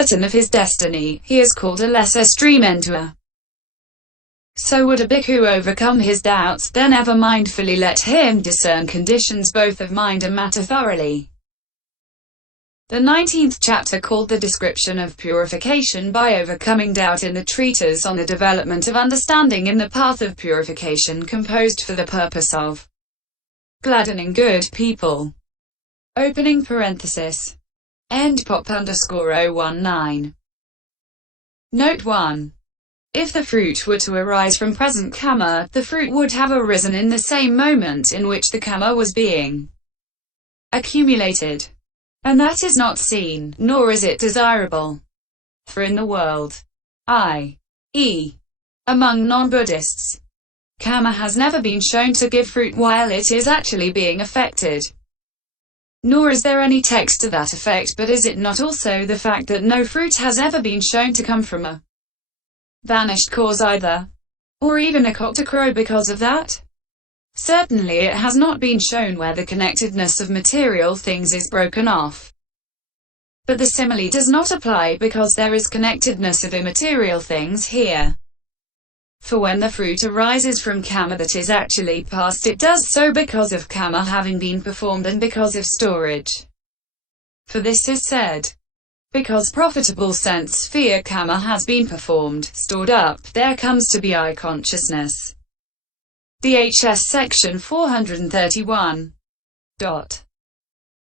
certain of his destiny, he is called a lesser stream enterer. So would a bhikkhu overcome his doubts, then ever mindfully let him discern conditions both of mind and matter thoroughly. The 19th chapter, called the description of purification by overcoming doubt, in the treatise on the development of understanding in the path of purification, composed for the purpose of gladdening good people. Opening parenthesis. End pop _019. Note 1. If the fruit were to arise from present kamma, the fruit would have arisen in the same moment in which the kamma was being accumulated. And that is not seen, nor is it desirable. For in the world, i.e., among non-Buddhists, kamma has never been shown to give fruit while it is actually being affected. Nor is there any text to that effect, but is it not also the fact that no fruit has ever been shown to come from a vanished cause either, or even a cock to crow because of that? Certainly it has not been shown where the connectedness of material things is broken off. But the simile does not apply because there is connectedness of immaterial things here. For when the fruit arises from kamma that is actually past, it does so because of kamma having been performed and because of storage. For this is said, because profitable sense sphere kamma has been performed, stored up, there comes to be I consciousness. DHS section 431.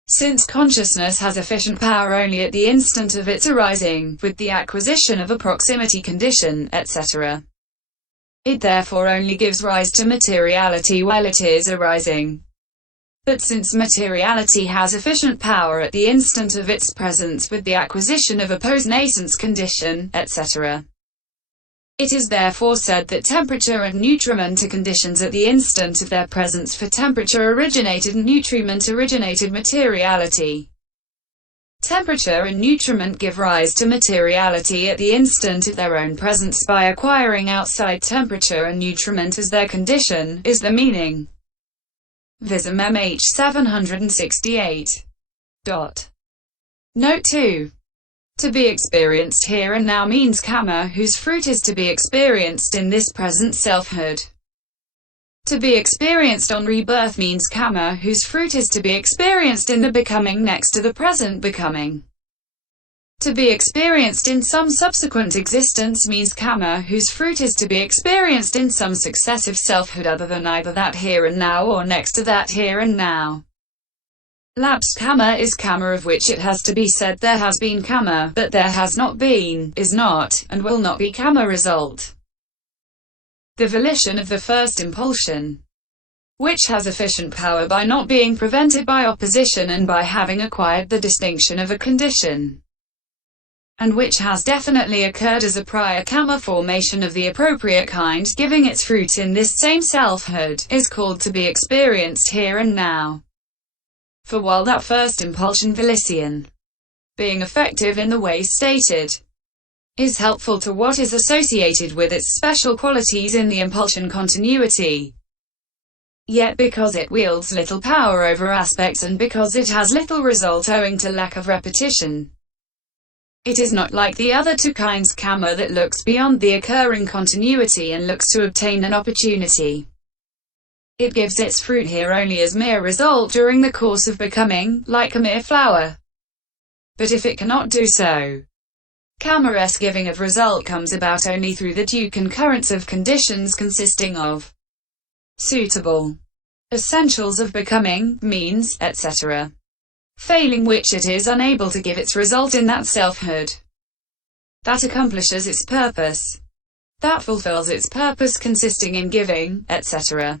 Since consciousness has efficient power only at the instant of its arising, with the acquisition of a proximity condition, etc., it therefore only gives rise to materiality while it is arising. But since materiality has efficient power at the instant of its presence with the acquisition of a post-nascence condition, etc., it is therefore said that temperature and nutriment are conditions at the instant of their presence, for temperature originated and nutriment originated materiality. Temperature and nutriment give rise to materiality at the instant of their own presence by acquiring outside temperature and nutriment as their condition, is the meaning. Visum MH 768. Note 2. To be experienced here and now means kamma, whose fruit is to be experienced in this present selfhood. To be experienced on rebirth means kamma, whose fruit is to be experienced in the becoming next to the present becoming. To be experienced in some subsequent existence means kamma, whose fruit is to be experienced in some successive selfhood other than either that here and now or next to that here and now. Lapsed kamma is kamma of which it has to be said there has been kamma, but there has not been, is not, and will not be kamma result. The volition of the first impulsion, which has efficient power by not being prevented by opposition and by having acquired the distinction of a condition, and which has definitely occurred as a prior kamma formation of the appropriate kind, giving its fruit in this same selfhood, is called to be experienced here and now. For while that first impulsion volition, being effective in the way stated, is helpful to what is associated with its special qualities in the impulsion continuity, yet because it wields little power over aspects and because it has little result owing to lack of repetition, it is not like the other two kinds kamma that looks beyond the occurring continuity and looks to obtain an opportunity. It gives its fruit here only as mere result during the course of becoming, like a mere flower. But if it cannot do so, kamma's giving of result comes about only through the due concurrence of conditions consisting of suitable essentials of becoming, means, etc., failing which it is unable to give its result in that selfhood that accomplishes its purpose, that fulfills its purpose consisting in giving, etc.,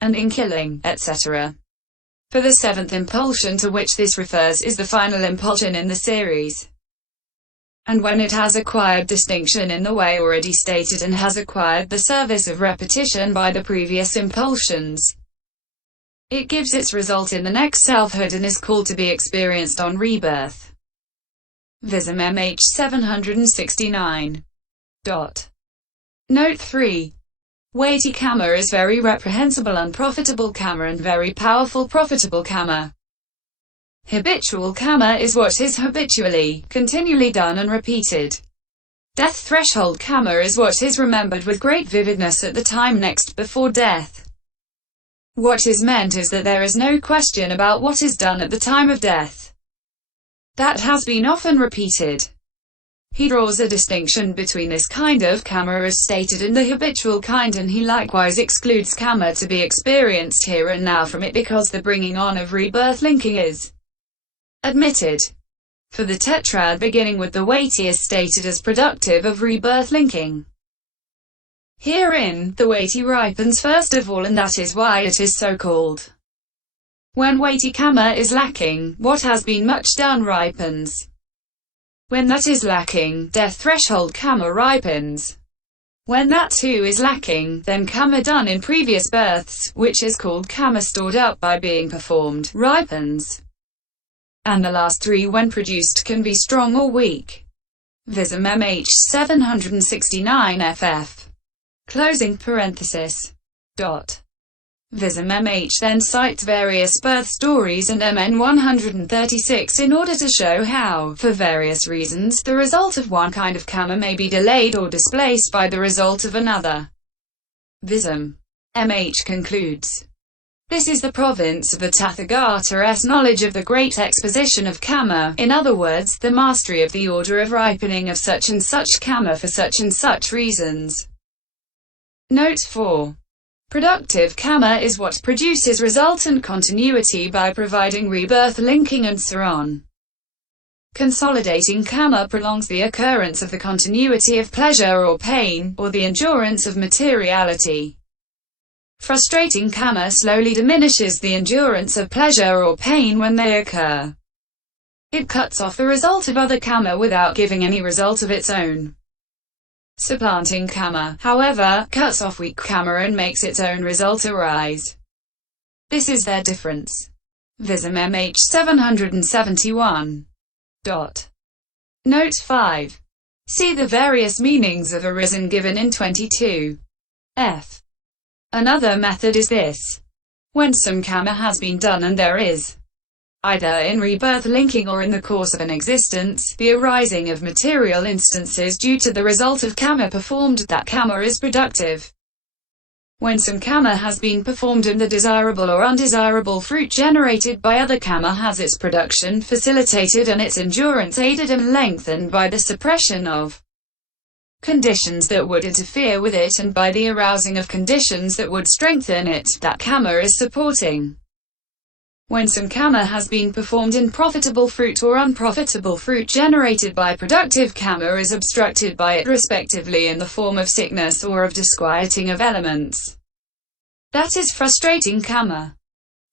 and in killing, etc. For the seventh impulsion to which this refers is the final impulsion in the series. And when it has acquired distinction in the way already stated and has acquired the service of repetition by the previous impulsions, it gives its result in the next selfhood and is called to be experienced on rebirth. Visum MH 769. Note 3. Weighty kamma is very reprehensible unprofitable kamma and very powerful profitable kamma. Habitual kamma is what is habitually, continually done and repeated. Death threshold kamma is what is remembered with great vividness at the time next before death. What is meant is that there is no question about what is done at the time of death. That has been often repeated. He draws a distinction between this kind of kamma as stated and the habitual kind, and he likewise excludes kamma to be experienced here and now from it because the bringing on of rebirth linking is admitted. For the tetrad beginning with the weighty is stated as productive of rebirth linking. Herein, the weighty ripens first of all, and that is why it is so called. When weighty kamma is lacking, what has been much done ripens. When that is lacking, death threshold kamma ripens. When that too is lacking, then kamma done in previous births, which is called kamma stored up by being performed, ripens. And the last three when produced can be strong or weak. Vism MH 769 ff. Closing parenthesis. Vism MH then cites various birth stories and MN 136 in order to show how, for various reasons, the result of one kind of kamma may be delayed or displaced by the result of another. Vism MH concludes. This is the province of the Tathagata's knowledge of the great exposition of kamma, in other words, the mastery of the order of ripening of such and such kamma for such and such reasons. Note 4. Productive kamma is what produces resultant continuity by providing rebirth linking and so on. Consolidating kamma prolongs the occurrence of the continuity of pleasure or pain, or the endurance of materiality. Frustrating kamma slowly diminishes the endurance of pleasure or pain when they occur. It cuts off the result of other kamma without giving any result of its own. Supplanting kamma, however, cuts off weak kamma and makes its own result arise. This is their difference. Vism MH 771. Note 5. See the various meanings of arisen given in 22. F. Another method is this. When some kamma has been done and there is, either in rebirth linking or in the course of an existence, the arising of material instances due to the result of kamma performed, that kamma is productive. When some kamma has been performed and the desirable or undesirable fruit generated by other kamma has its production facilitated and its endurance aided and lengthened by the suppression of conditions that would interfere with it and by the arousing of conditions that would strengthen it, that kamma is supporting. When some kamma has been performed in profitable fruit or unprofitable fruit generated by productive kamma is obstructed by it respectively in the form of sickness or of disquieting of elements. That is frustrating kamma.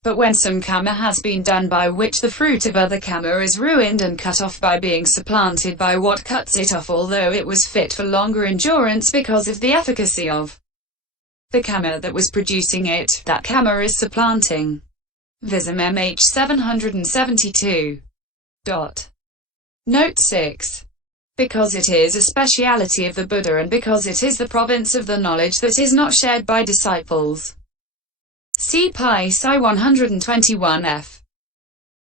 But when some kamma has been done by which the fruit of other kamma is ruined and cut off by being supplanted by what cuts it off although it was fit for longer endurance because of the efficacy of the kamma that was producing it, that kamma is supplanting. Vism MH 772. Note 6. Because it is a speciality of the Buddha and because it is the province of the knowledge that is not shared by disciples. See Pi Psi 121f.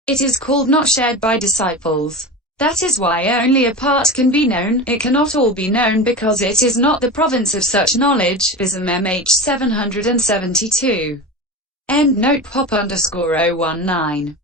It is called not shared by disciples. That is why only a part can be known, it cannot all be known because it is not the province of such knowledge. Vism MH 772. End note pop_019.